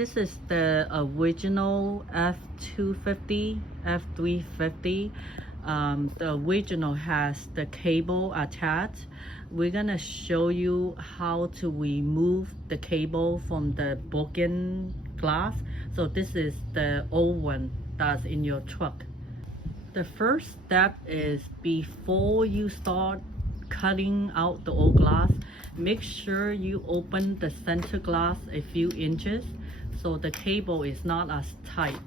This is the original F250, F350. The original has the cable attached. We're gonna show you how to remove the cable from the broken glass. So this is the old one that's in your truck. The first step is before you start cutting out the old glass, make sure you open the center glass a few inches so the cable is not as tight.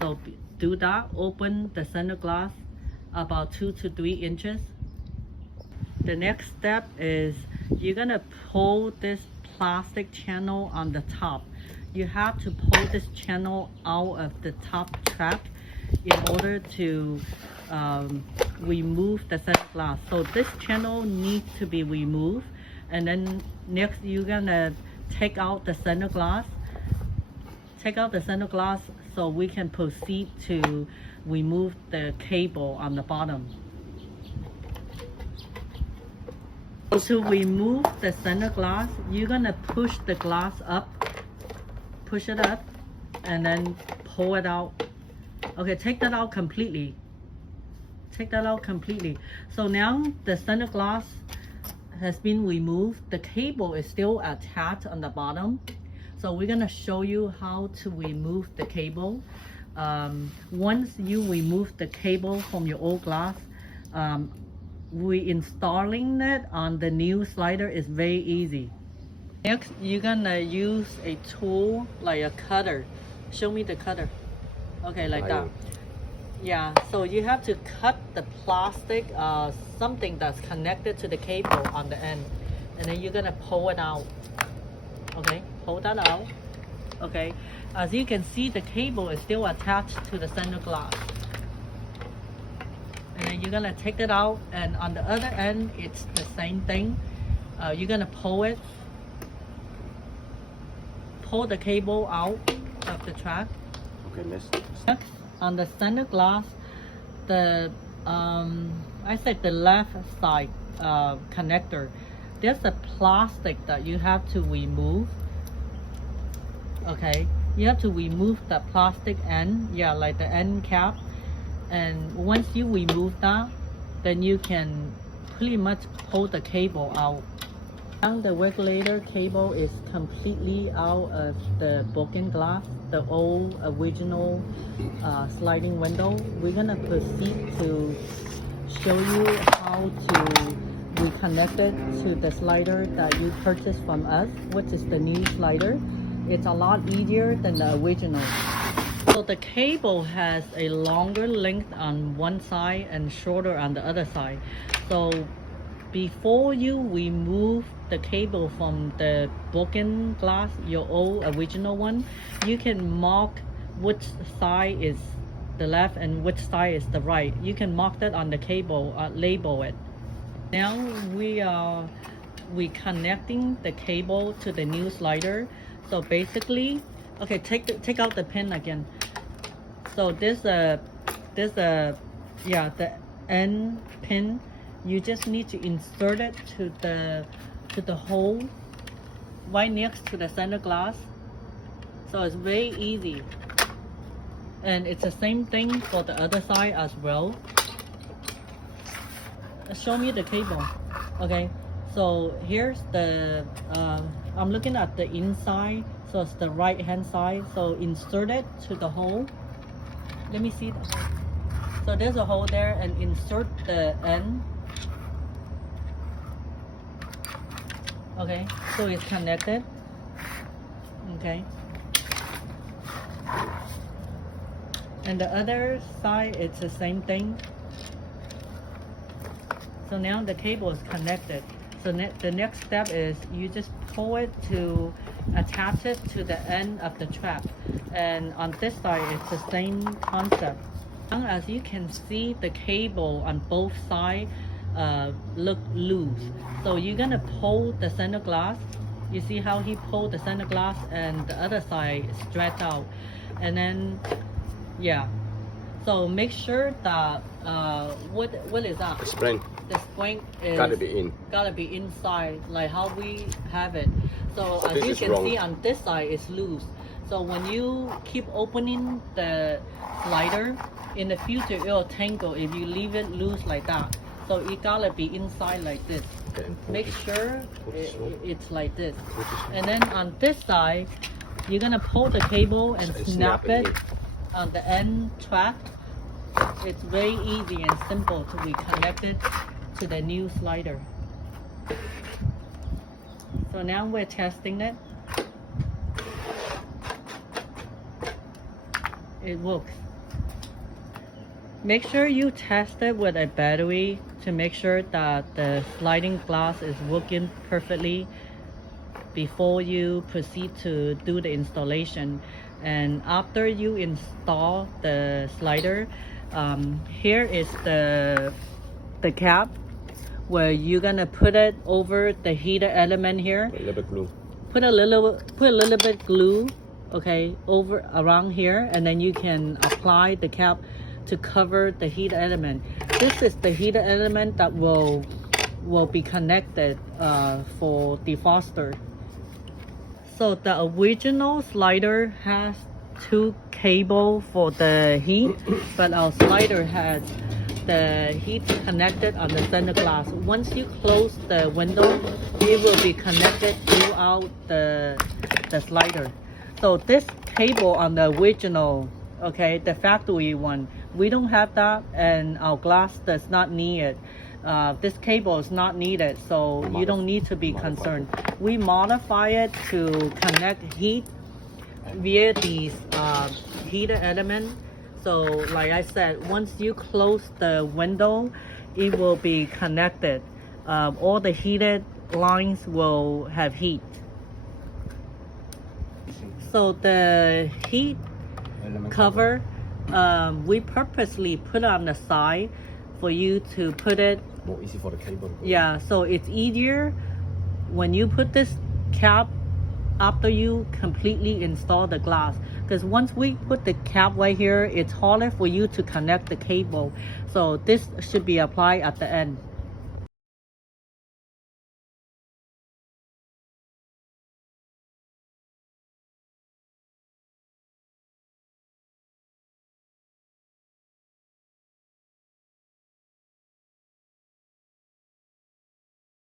So do that, open the center glass about 2 to 3 inches. The next step is you're gonna pull this plastic channel on the top. You have to pull this channel out of the top track in order to remove the center glass. So this channel needs to be removed, and then next you're gonna take out the center glass. Take out the center glass so we can proceed to remove the cable on the bottom. To remove the center glass, you're gonna push the glass up, push it up, and then pull it out. Okay, take that out completely. Take that out completely. So now the center glass has been removed. The cable is still attached on the bottom. So we're gonna show you how to remove the cable. Once you remove the cable from your old glass, reinstalling it on the new slider is very easy. Next, you're gonna use a tool like a cutter. Show me the cutter. Okay, like that. Yeah, so you have to cut the plastic, something that's connected to the cable on the end, and then you're gonna pull it out. Okay, pull that out. Okay, as you can see, the cable is still attached to the center glass. And then you're gonna take it out, and on the other end, it's the same thing. You're gonna pull it, pull the cable out of the track. Okay, next. On the center glass, the I said the left side connector, there's a plastic that you have to remove. Okay, you have to remove the plastic end, yeah, like the end cap. And once you remove that, then you can pretty much pull the cable out. Now the regulator cable is completely out of the broken glass, the old original sliding window. We're gonna proceed to show you how to reconnect it to the slider that you purchased from us, which is the new slider. It's a lot easier than the original. So the cable has a longer length on one side and shorter on the other side. So before you remove the cable from the broken glass, your old original one, you can mark which side is the left and which side is the right. You can mark that on the cable, label it. Now we are reconnecting the cable to the new slider. So basically, okay, take out the pin again. So there's a yeah, the end pin. You just need to insert it to the hole right next to the center glass. So it's very easy, and it's the same thing for the other side as well. Show me the cable. Okay, so here's the I'm looking at the inside, so it's the right hand side. So insert it to the hole. Let me see. So there's a hole there, and insert the end. Okay, so it's connected. Okay, and the other side, it's the same thing. So now the cable is connected. So the next step is you just pull it to attach it to the end of the trap. And on this side, it's the same concept. As you can see, the cable on both sides look loose. So you're gonna pull the center glass. You see how he pulled the center glass, and the other side stretch out. And then, yeah. So make sure that what is that? The spring. The spring is gotta be inside, like how we have it. So as you can see, on this side it's loose. So when you keep opening the slider, in the future it'll tangle if you leave it loose like that. So it gotta be inside like this. Make sure it's like this. And then on this side, you're gonna pull the cable and snap it on the end track. It's very easy and simple to be connected to the new slider. So now we're testing it. It works. Make sure you test it with a battery to make sure that the sliding glass is working perfectly before you proceed to do the installation. And after you install the slider, here is the cap where you're gonna put it over the heater element here. A little bit glue. Put a little bit glue, okay, over around here, and then you can apply the cap to cover the heater element. This is the heater element that will be connected for defroster. So the original slider has 2 cables for the heat, but our slider has the heat connected on the center glass. Once you close the window, it will be connected throughout the slider. So this cable on the original, okay, the factory one, we don't have that, and our glass does not need it. This cable is not needed, so you don't need to be concerned. We modify it to connect heat via these heater element. So like I said, once you close the window, it will be connected. All the heated lines will have heat. So the heat cover, we purposely put on the side for you to put it More easy for the cable. Yeah, so it's easier when you put this cap after you completely install the glass, because once we put the cap right here, it's harder for you to connect the cable. So this should be applied at the end.